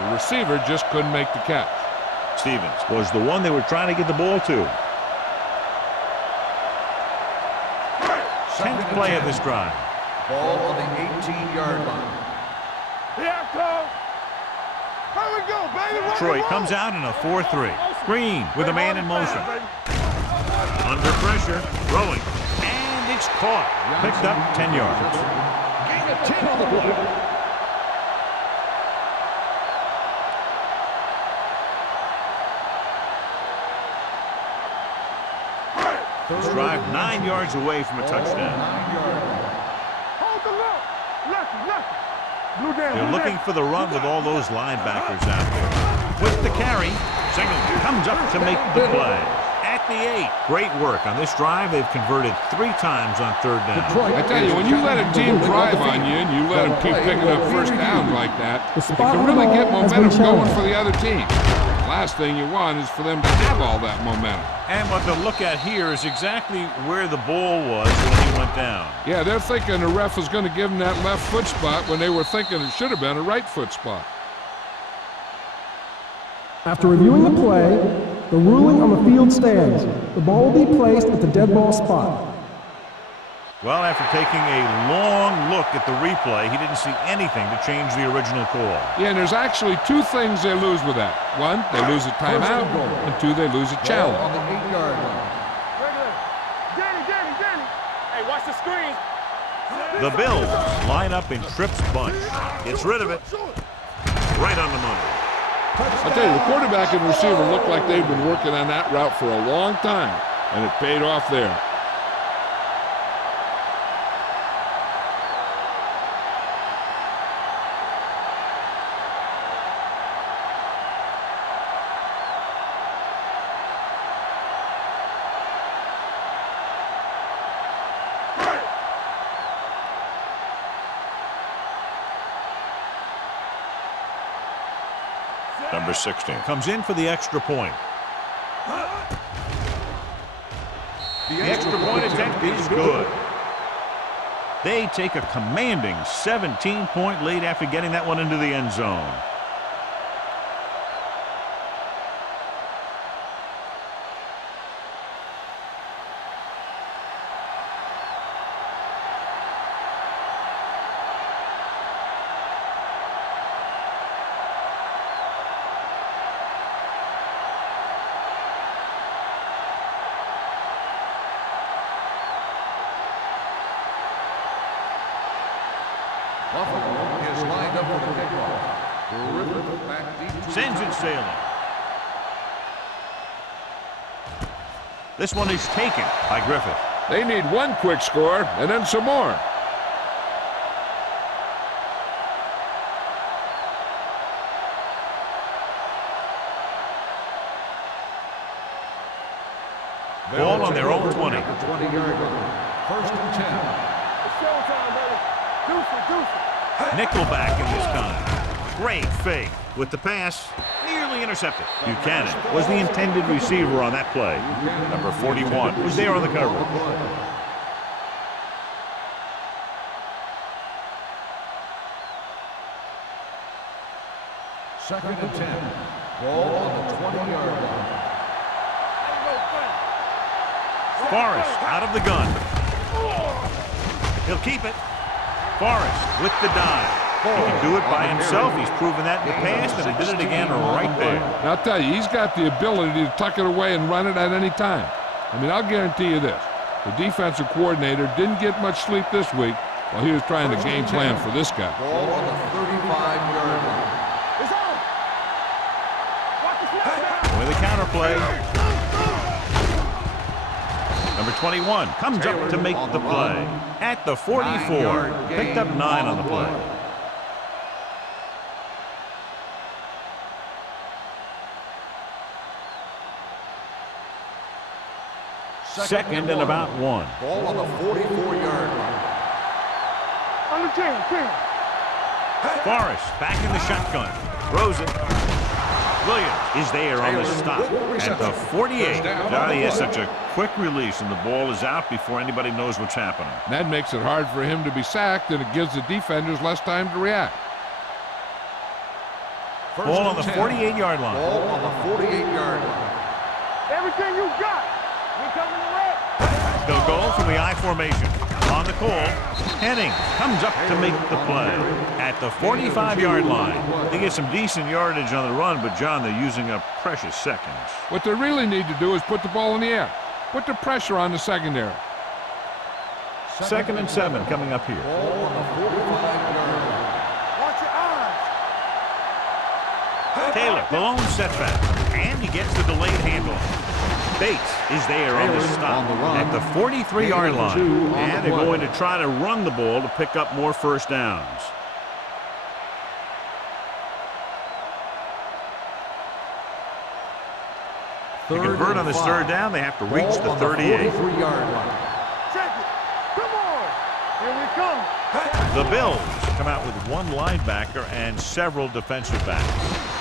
The receiver just couldn't make the catch. Stevens was the one they were trying to get the ball to. 10th play of this drive. Ball on the 18-yard line. Here I come. Here we go, baby. Detroit comes out in a 4-3. Green with a man in motion. Under pressure, throwing, and it's caught. Picked up 10 yards. 10 on the play. This drive 9 yards away from a touchdown. 9-yard line. Hold the look. Lucky. Blue down. They're looking for the run with all those linebackers out there. With the carry, Singleton comes up to make the play. At the 8. Great work. On this drive, they've converted 3 times on third down. I tell you, when you let a team drive on you and you let them keep picking up first downs like that, you can really get momentum going for the other team. The last thing you want is for them to have all that momentum. And what they'll look at here is exactly where the ball was when he went down. Yeah, they're thinking the ref was going to give them that left foot spot when they were thinking it should have been a right foot spot. After reviewing the play, the ruling on the field stands. The ball will be placed at the dead ball spot. Well, after taking a long look at the replay, he didn't see anything to change the original call. Yeah, and there's actually 2 things they lose with that. 1, they lose a timeout, and 2, they lose a Ball challenge. on the 8-yard line. Danny. Hey, watch the screen. The Bills line up in Tripp's bunch. Gets rid of it. Right on the money. I'll tell you, the quarterback and receiver look like they've been working on that route for a long time, and it paid off there. Number 16 comes in for the extra point. The extra point attempt is good. They take a commanding 17-point lead after getting that one into the end zone. for the kickoff. Griffith back deep. Sends it sailing. This one is taken by Griffith. They need one quick score and then some more. Ball on their own 20. 20-yard line. First and 10. It's showtime, baby. Deuce it, deuce it. Nickelback in this time. Great fake with the pass. Nearly intercepted. Buchanan was the intended receiver on that play. Number 41 was there on the coverage. Second and 10. Ball on the 20-yard line. Forrest out of the gun. He'll keep it. Forrest with the dive. He can do it by himself. He's proven that in the past, and he did it again right there. And I'll tell you, he's got the ability to tuck it away and run it at any time. I mean, I'll guarantee you this. The defensive coordinator didn't get much sleep this week while he was trying to game plan for this guy. Ball on the 35-yard line. It's on. Watch the snap down. With a counter play. Number 21 comes up to make the play. At the 44. Picked up 9 on the play. Second and about 1. Ball on the 44-yard line. Under 10. Forrest back in the shotgun. Throws it. Williams is there on the stop at the 48. Johnny has such a quick release, and the ball is out before anybody knows what's happening. That makes it hard for him to be sacked, and it gives the defenders less time to react. Ball on the 48-yard line. Ball on the 48-yard line. Everything you got. We coming to red. They'll go from the I formation. On the call, Henning comes up to make the play at the 45-yard line. They get some decent yardage on the run, but, John, they're using up precious seconds. What they really need to do is put the ball in the air. Put the pressure on the secondary. Second and 7 coming up here. Ball on the 45-yard line. Watch your eyes. Taylor, the lone setback, and he gets the delayed handoff. Bates is there on the stop at the 43-yard line, and they're going to try to run the ball to pick up more first downs. To convert on this third down, they have to reach the 38. 43-yard line. Check it. Come on. Here we come. The Bills come out with one linebacker and several defensive backs.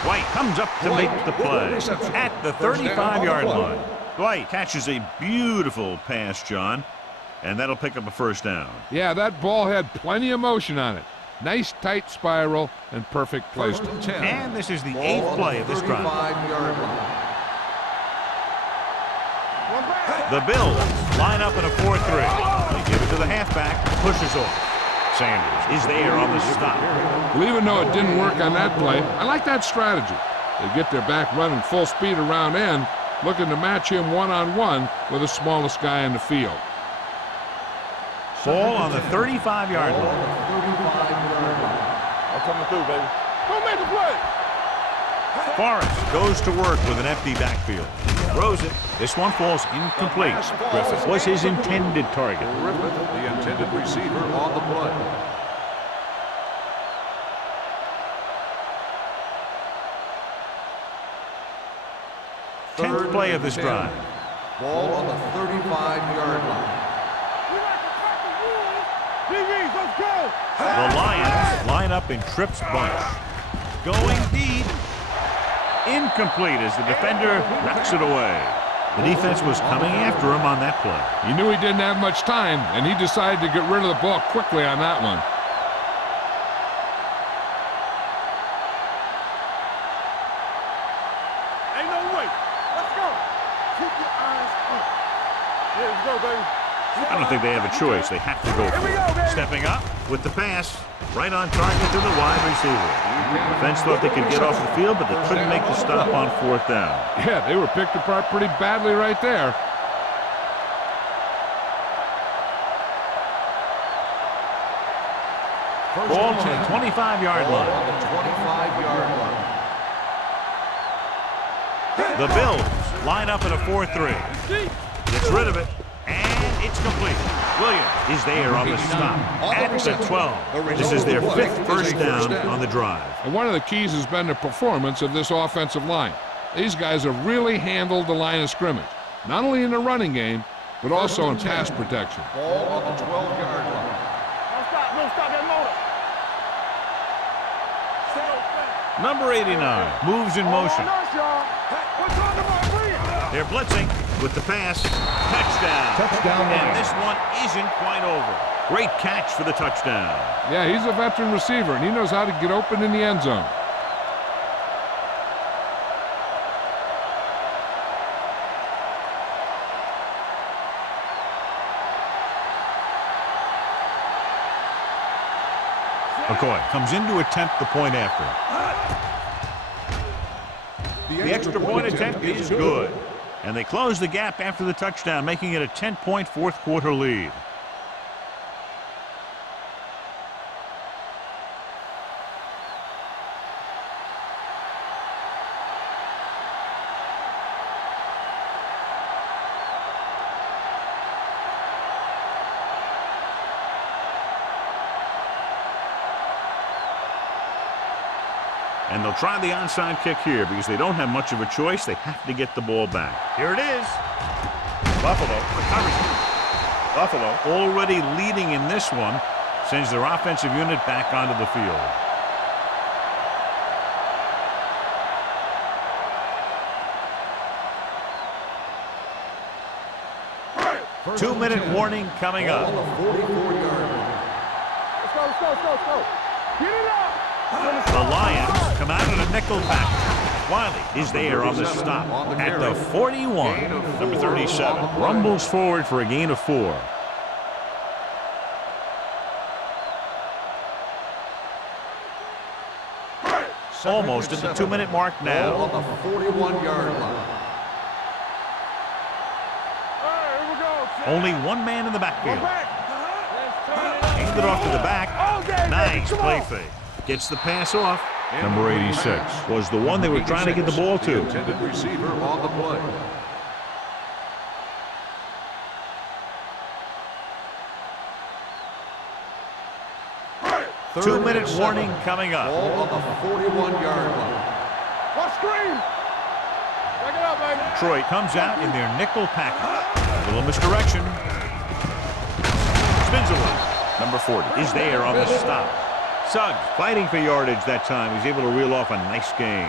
White comes up to make the play at the 35-yard line. Dwight catches a beautiful pass, John, and that'll pick up a first down. Yeah, that ball had plenty of motion on it. Nice tight spiral and perfect placement. And this is the 8th play of this drive. 35-yard line. The Bills line up in a 4-3. They give it to the halfback, pushes off. Sanders is there on the stop. Well, even though it didn't work on that play, I like that strategy. They get their back running full speed around end, looking to match him one-on-one with the smallest guy in the field. Ball on the 35-yard line. 35-yard line. I'm coming through, baby. Go make the play. Forrest goes to work with an empty backfield. Throws it. This one falls incomplete. Griffith was his intended target. Griffith, the intended receiver on the play. Tenth play of this drive. Ball on the 35-yard line. We like to crack the rules. DBs, let's go. The Lions line up in Tripp's bunch. Going deep. Incomplete as the defender knocks it away. The defense was coming after him on that play. He knew he didn't have much time, and he decided to get rid of the ball quickly on that one. Ain't no way. Let's go. Keep your eyes up. Yeah, let's go, baby. I don't think they have a choice. They have to go for it. Stepping up with the pass. Right on target to the wide receiver. The defense thought they could get off the field, but they couldn't make the stop on 4th down. Yeah, they were picked apart pretty badly right there. Ball on the 25-yard Ball line. on the 25-yard line. The Bills line up in a 4-3. Gets rid of it, and it's complete. Williams is there on the stop at the 12. This is their 5th first down on the drive. And one of the keys has been the performance of this offensive line. These guys have really handled the line of scrimmage, not only in the running game, but also in pass protection. Ball on the 12-yard line. Don't stop that motor. Number 89 moves in motion. They're blitzing with the pass. Touchdown. Touchdown. And this one isn't quite over. Great catch for the touchdown. Yeah, he's a veteran receiver, and he knows how to get open in the end zone. McCoy comes in to attempt the point after. The extra point attempt is good. And they close the gap after the touchdown, making it a 10-point fourth quarter lead. And they'll try the onside kick here because they don't have much of a choice. They have to get the ball back. Here it is. Buffalo recovers it. Buffalo already leading in this one, sends their offensive unit back onto the field. Two-minute warning coming up. On the 44-yard line. Let's go. Get it up. The Lions come out in a nickel package. Wiley is there on the stop at the 41. Number 37 rumbles forward for a gain of 4. Almost at the 2-minute mark Ball now. on the 41-yard line. Here we go. Only one man in the backfield. Back. Let's turn it up. Hand it off to the back. Okay, Nice baby, play come on. fake. Gets the pass off. Number 86 was the one they were trying to get the ball The to. intended receiver on the play. Two-minute warning coming up. Ball on the 41-yard line. What screen? Back it up, baby. Detroit comes out in their nickel package. A little misdirection. Spins away. Number 40 is there on the stop. Suggs fighting for yardage that time. He's able to reel off a nice gain.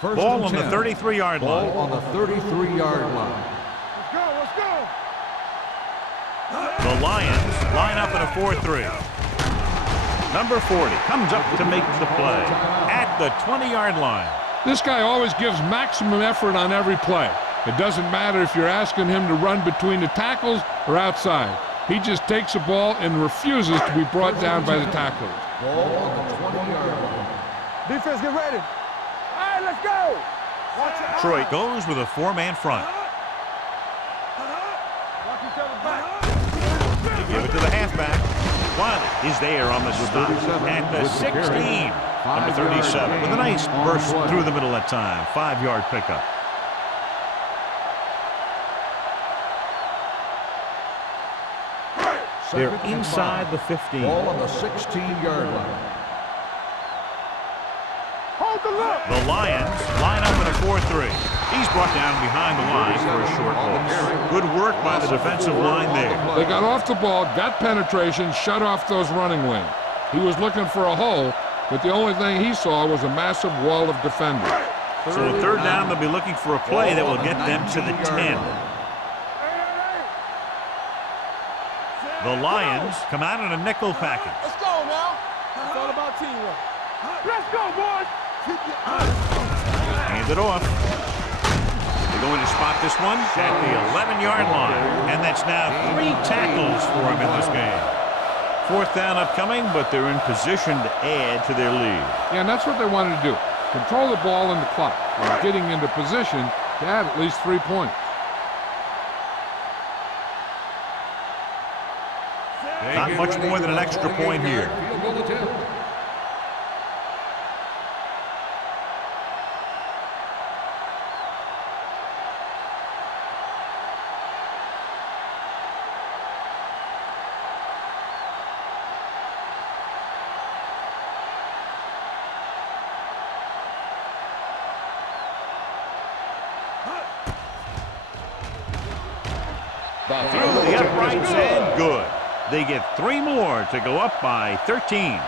First Ball and on the 10. 33-yard Ball line. on the 33-yard line. Let's go. The Lions line up in a 4-3. Number 40 comes up to make the play at the 20-yard line. This guy always gives maximum effort on every play. It doesn't matter if you're asking him to run between the tackles or outside. He just takes the ball and refuses to be brought down by the tacklers. Ball on the 20-yard line. Defense, get ready. All right, let's go. Watch it. Detroit goes with a 4-man front. Watch each other back. They give it to the halfback. Wiley is there on the stop at the 16. Number 37 with a nice burst through the middle that time. 5-yard pickup. They're inside the 15. Ball on the 16-yard line. Hold the look. The Lions line up in a 4-3. He's brought down behind the line for a short loss. Good work by the defensive line there. They got off the ball, got penetration, shut off those running lanes. He was looking for a hole, but the only thing he saw was a massive wall of defenders. So a third down, they'll be looking for a play that will get them to the 10. The Lions come out in a nickel package. Let's go now. It's all about teamwork. Let's go, boys. Hand it off. They're going to spot this one at the 11-yard line. And that's now 3 tackles for him in this game. Fourth down upcoming, but they're in position to add to their lead. Yeah, and that's what they wanted to do. Control the ball in the clock while getting into position to add at least 3 points. Not much more than an extra point here. Field goal attempt. Through the uprights and good. They get 3 more to go up by 13.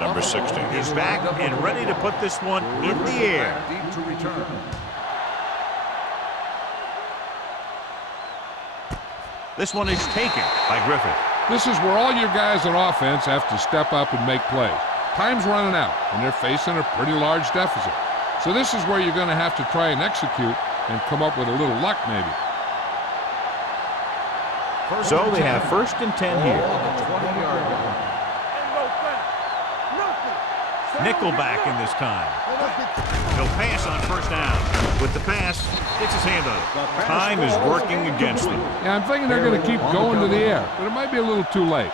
Number 60 is back and ready to put this one in the air. Deep to return. This one is taken by Griffith. This is where all your guys on offense have to step up and make plays. Time's running out, and they're facing a pretty large deficit. So this is where you're going to have to try and execute and come up with a little luck maybe. So they have 1st and 10 here. On the 20-yard line. Nickelback in this time. He'll pass on 1st down. With the pass, gets his hand on it. Time is working against them. Yeah, I'm thinking they're going to keep going to the air, but it might be a little too late.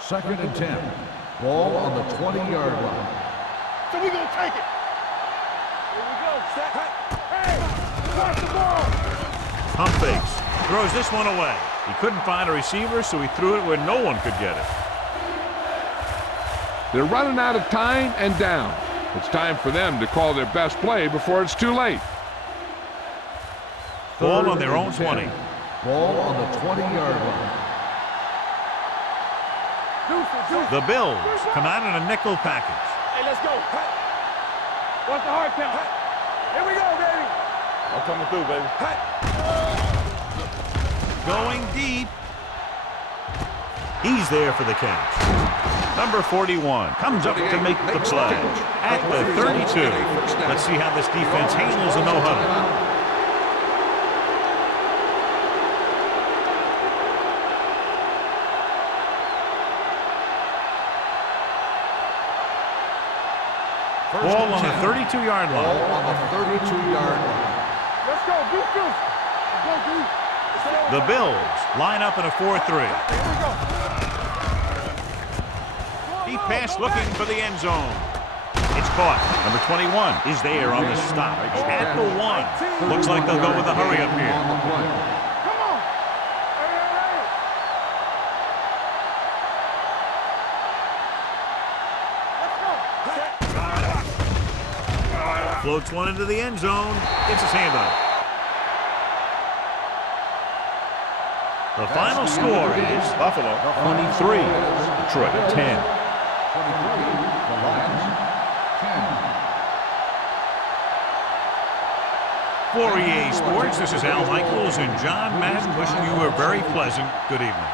Second and 10. Ball on the 20-yard line. So we gonna take it. Here we go. Set. Hey, watch the ball. Pump fakes. Throws this one away. He couldn't find a receiver, so he threw it where no one could get it. They're running out of time and down. It's time for them to call their best play before it's too late. Ball on their own 20. Ball on the 20-yard line. The Bills come out in a nickel package. Hey, let's go. What's the hard count? Here we go, baby. I'm coming through, baby. Going deep. He's there for the catch. Number 41 comes up to make the play at the 32. Let's see how this defense handles a no-huddle. Ball on the 32-yard line. Ball on the 32-yard line. Let's go, defense. Let's go, defense. The Bills line up in a 4-3. Deep pass looking for the end zone. It's caught. Number 21 is there on the stop at the 1. Looks like they'll go with a hurry up here. Come on. Let's go. Floats one into the end zone. Gets his hand on it. The final score is Buffalo 23, Detroit 10. 23, the Lions 10. For EA Sports, this is Al Michaels and John Madden wishing you a very pleasant good evening.